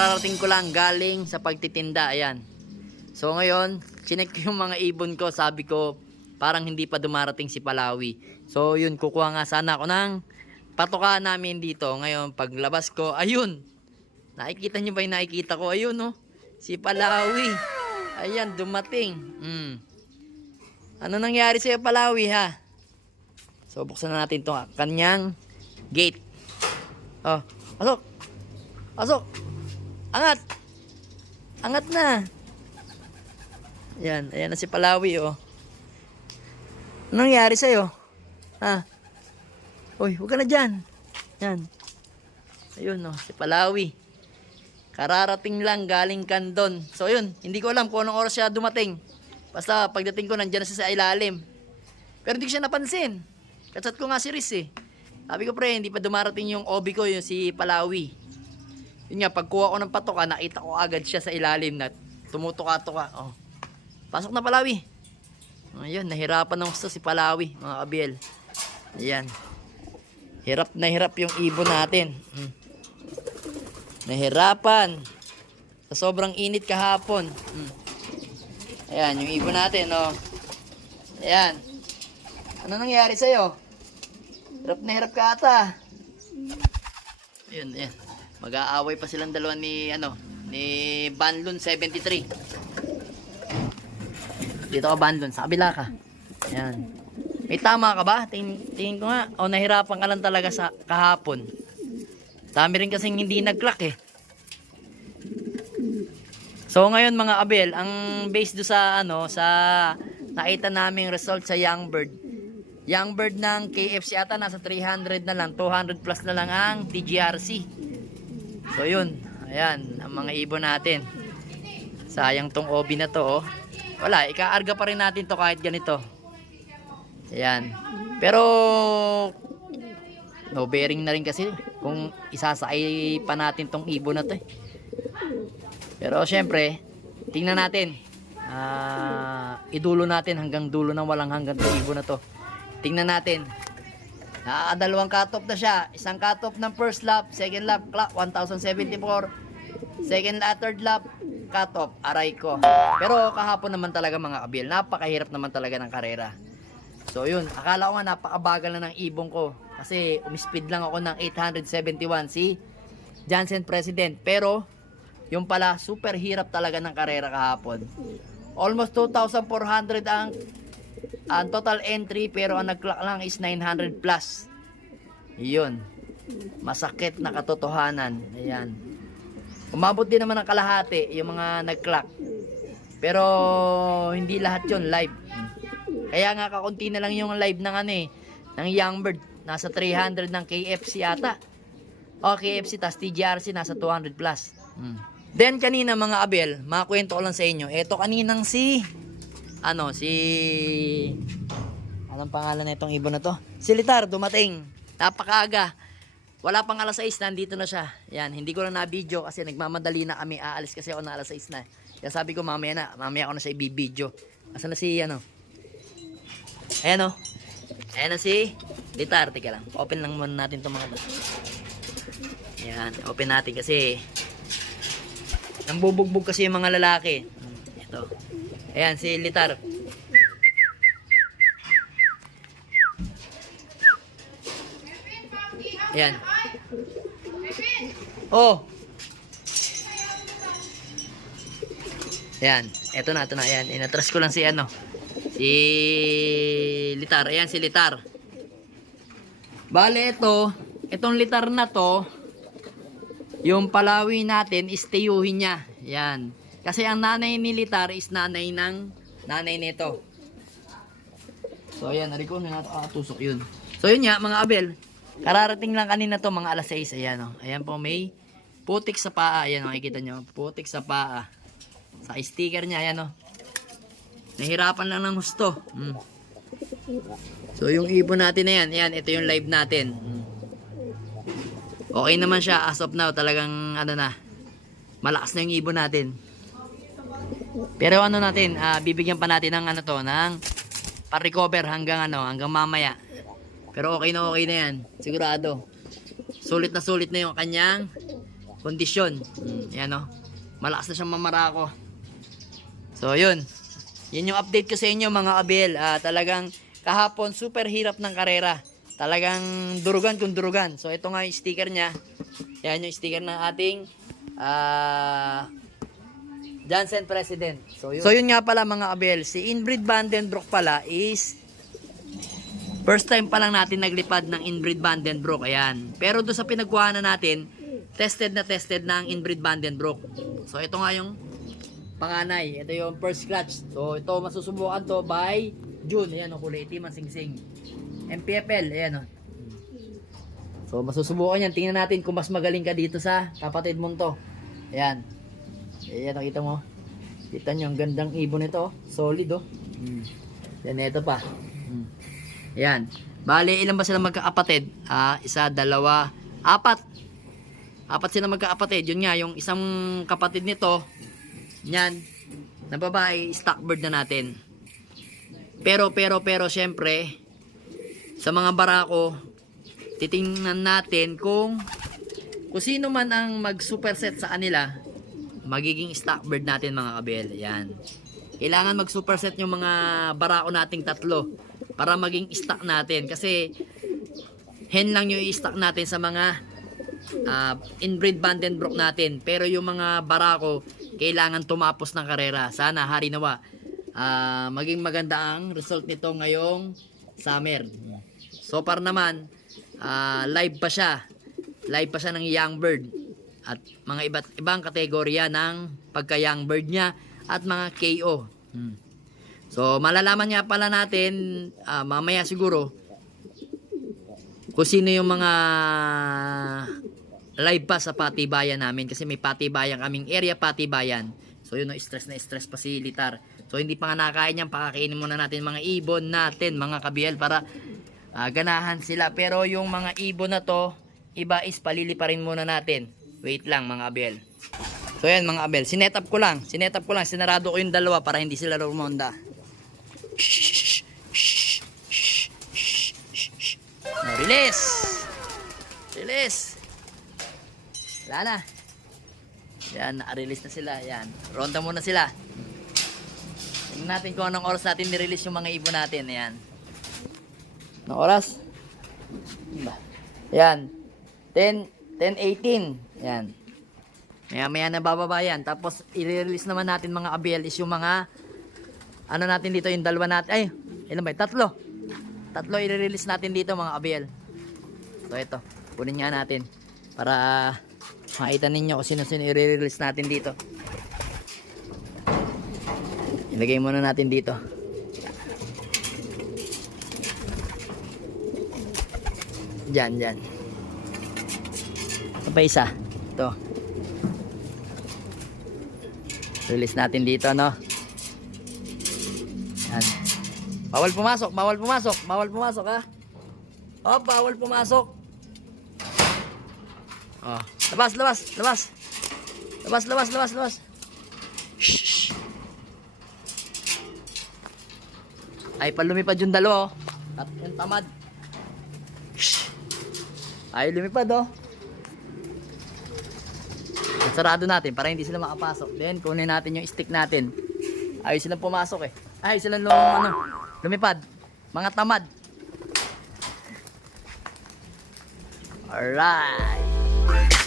Kararating ko lang galing sa pagtitinda. Ayan. So ngayon, chinek ko yung mga ibon ko. Sabi ko, parang hindi pa dumarating si Palawi. So yun, kukuha nga sana ako ng patoka namin dito. Ngayon, paglabas ko, ayun. Nakikita nyo ba yung nakikita ko? Ayun, no? Si Palawi. Ayan, dumating. Mm. Ano nangyari sa'yo, Palawi, ha? So, buksan na natin itong kanyang gate. Oh, pasok. Pasok. Angat. Angat na. Yan, ayan na si Palawi, oh. Ano nangyari sa'yo? Ha? Uy, huwag ka na dyan. Yan. Ayun, oh, si Palawi. Kararating lang galing Kandon. So, yun, hindi ko alam kung anong oras siya dumating. Basta pagdating ko, nandyan na siya sa ilalim. Pero hindi ko siya napansin. Katsat ko nga si Riz eh. Sabi ko pre, hindi pa dumarating yung obi ko, yung si Palawi. Yun nga, pagkuha ko ng patoka, nakita ko agad siya sa ilalim na tumutuka-tuka. Oh. Pasok na Palawi. Ayun, nahirapan ng gusto si Palawi, mga kabiel. Ayan. Hirap na hirap yung ibon natin. Mm. Nahirapan. Sa sobrang init kahapon. Mm. Ayan, yung ibon natin, oh. Ayan. Ano nangyari sa'yo? Hirap na hirap ka ata. Ayun, ayan. Mag-aaway pa silang dalawa ni, ano, ni Banlon 73. Dito ka Banlon, sa kabila ka. Ayan. May tama ka ba? Tingin, tingin ko nga. O nahirapan ka lang talaga sa kahapon. Dami rin kasing hindi nag-clock eh. So ngayon mga abel, ang base do sa ano sa nakita naming result sa Young Bird. Young Bird ng KFC ata nasa 300 na lang, 200 plus na lang ang TGRC. So yun, ayan ang mga ibon natin. Sayang tong obi na to oh. Wala, ikaarga pa rin natin to kahit ganito. Ayan. Pero no bearing na rin kasi kung isasakay pa natin tong ibon na to eh. Pero syempre, tingnan natin. Ah, idulo natin hanggang dulo ng walang hanggang tong ibon na to. Tingnan natin. Nakakadalawang cut-off na siya. Isang cut-off ng first lap, second lap, clock 1074. Second lap, third lap, cut-off, aray ko. Pero kahapon naman talaga mga kabil, napakahirap naman talaga ng karera. So yun, akala ko nga napakabagal na ng ibong ko. Kasi umispeed lang ako ng 871 si Jansen President. Pero yung pala, super hirap talaga ng karera kahapon. Almost 2,400 ang ang total entry pero ang nag-clock lang is 900 plus. Yun. Masakit na katotohanan. Ayan. Umabot din naman ng kalahati yung mga nag-clock. Pero hindi lahat yun live. Kaya nga kakunti na lang yung live ng ano eh, ng Youngbird. Nasa 300 ng KFC ata. O KFC tas TGRC nasa 200 plus. Mm. Then kanina mga abel, makakwento ko lang sa inyo. Ito kaninang si ano si anong pangalan na itong ibon na to? Si Litar dumating. Napakaaga. Wala pang alas 6, nandito na siya. Yan, hindi ko na na-video kasi nagmamadali na kami. Aalis kasi ako na alas 6 na. Kaya sabi ko mamaya na, mamaya ako na siya i-video. Asan na si ano? Ayan o. Ayan na si Litar. Teka lang. Open lang muna natin itong mga to. Ayan. Open natin kasi nambubugbog kasi yung mga lalaki. Ito. Ayan si Litar. Ayan. Oh. Ayan. Eto na, ito na. Ayan. Inatras ko lang si ano. Si Litar. Ayan si Litar. Bale, ito. Itong Litar na to. Yung palawi natin, istayuhin niya. Yan. Kasi ang nanay ni Litar is nanay ng nanay nito. So, ayan. Ari ko na nakatusok yun. So, yun nga, mga abel. Kararating lang kanina to, mga alas 6. Ayan, oh. Ayan po, may putik sa paa. Ayan, makikita nyo. Putik sa paa. Sa sticker niya, ayan, oh. Nahirapan lang ng gusto. Mm. So, yung ibon natin na yan, ayan, ito yung live natin. Mm. Okay naman siya as of now. Talagang, ano na, malakas na yung ibon natin. Pero ano natin, ah, bibigyan pa natin ng ano to, ng pa-recover hanggang ano, hanggang mamaya. Pero okay na okay na yan, sigurado. Sulit na sulit na yung kanyang kondisyon. Mm, yan o. Malakas na siyang mamarako. So, yun. Yun yung update ko sa inyo mga abel. Ah, talagang kahapon super hirap ng karera. Talagang durugan kung durugan. So, ito nga yung sticker niya. Yan yung sticker ng ating ah Johnson President. So yun. so yun nga pala mga abel, si Inbreed Vandenbroek pala is first time pa lang natin naglipad ng Inbreed Vandenbroek. Ayan. Pero doon sa pinagkuhanan natin, tested na tested ng Inbreed Vandenbroek. So ito nga yung panganay. Ito yung first scratch. So ito masusubukan to by June. Ayan o, kulay itim ang singsing. MPFL. Ayan o. So masusubukan yan. Tingnan natin kung mas magaling ka dito sa kapatid mong to. Ayan. Ayan, nakita mo. Kita nyo, ang gandang ibon nito. Solid, oh. Mm. Yan, ito pa. Mm. Ayan. Bale, ilan ba sila magkakapatid? Ah, isa, dalawa, apat. Apat sila magkakapatid. Yun nga, yung isang kapatid nito, yan, na babae, stock bird na natin. Pero, pero, pero, syempre, sa mga barako, titingnan natin kung kung sino man ang mag superset sa kanila, magiging stock bird natin mga kabel. Yan. Kailangan mag superset yung mga barako nating tatlo para maging stock natin kasi hen lang yung i-stock natin sa mga ah, inbreed Vandenbroek natin. Pero yung mga barako kailangan tumapos ng karera. Sana hari nawa ah, maging maganda ang result nito ngayong summer. So far naman ah, live pa siya. Live pa siya ng young bird at mga iba't ibang kategorya ng pagka-young bird niya at mga KO. Hmm. So, malalaman niya pala natin ah, mamaya siguro kung sino yung mga live pa sa patibayan namin kasi may patibayan kaming area patibayan. So, yun, no, stress na stress pa si Litar. So, hindi pa nga nakakain yan, pakakainin muna natin mga ibon natin, mga kabiel, para ah, ganahan sila. Pero yung mga ibon na to, iba is palili pa rin muna natin. Wait lang mga abel. So yan mga abel, sinet up ko lang. Sinet up ko lang, sinarado ko yung dalawa para hindi sila rumonda. No, release! Release! Wala na. Yan, naka-release na sila. Yan, ronda muna sila. Tingnan natin kung anong oras natin nirelease yung mga ibon natin. Yan. Anong oras? Yan. 10, 10, 18. Yan. Maya maya na bababa yan. Tapos, i-release naman natin mga abel is yung mga ano natin dito yung dalawa natin. Ay, ilan ba? Tatlo. Tatlo i-release natin dito mga abel. So, ito. Kunin nga natin. Para makita ninyo kung sino-sino i-release natin dito. Ilagay muna natin dito. Diyan, diyan. Ito pa isa. Ito. Release natin dito, no? Yan. Bawal pumasok, bawal pumasok, bawal pumasok, ha? Oh, bawal pumasok. Oh, labas, labas, labas. Labas, labas, labas, labas. Shh. Ay, palumipad yung dalawa, oh. At tamad. Shh. Ay, lumipad, oh. Sarado natin para hindi sila makapasok. Then, kunin natin yung stick natin. Ayos silang pumasok eh. Ayos silang lum, ano, lumipad. Mga tamad. Alright.